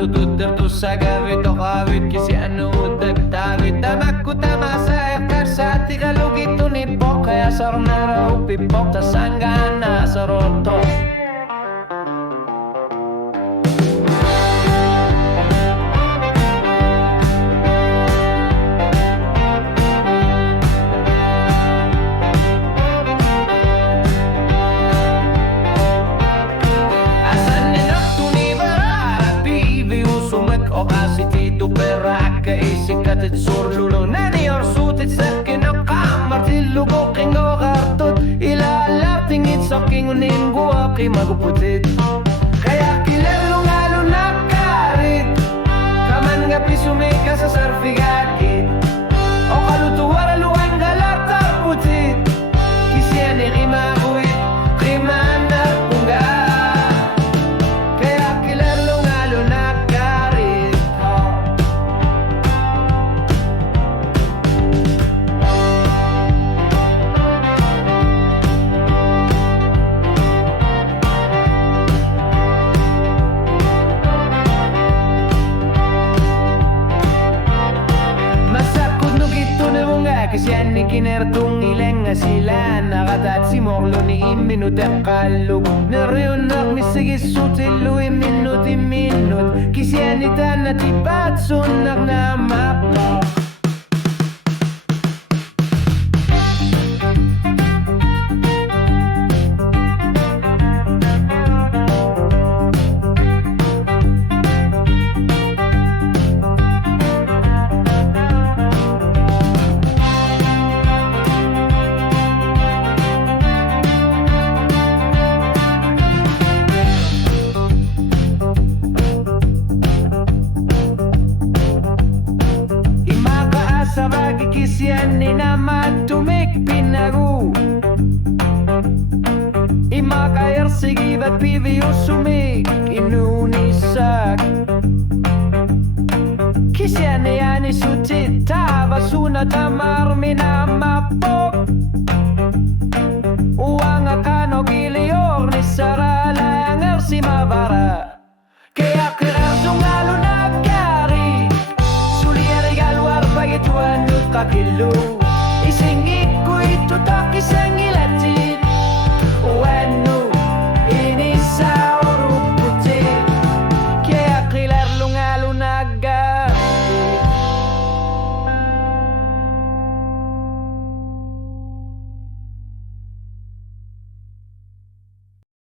Lutut sa gawit o kawit Kisi ano dagtawit Tamak ko tamasa Ekar sa tigalugit Tunipok kaya sarang naraw Pipok tasanggan na sa roto Katit surlulo nani orsutit sakin o kamar tilugo kingo kartot ilala tingit saking unin gua kimaguputit kaya kilalo ngalo nakarit kaman nga pisumika sa sarfigakit o kalutuwara luang galatar putit kisya ni rimaguit rimanar pungga kaya kilalo ngalo nakarit Kisyan ni kinertung ileng nga sila Nakatat si Morlo ni iminutek kalug Nariunak ni sigis sutilu minut Kisyan ni tanatipat sunak na mapak Kisyan ni naman tumik pinagu Imakayar sige ba't piviyo sumik inunisak Kisyan ni ani sutit tava suna tamar minamapok Uang akano gilior ni saralangar si mabara Kaya kirasong lalo nagkari Suliya regaluar bagituan kakilong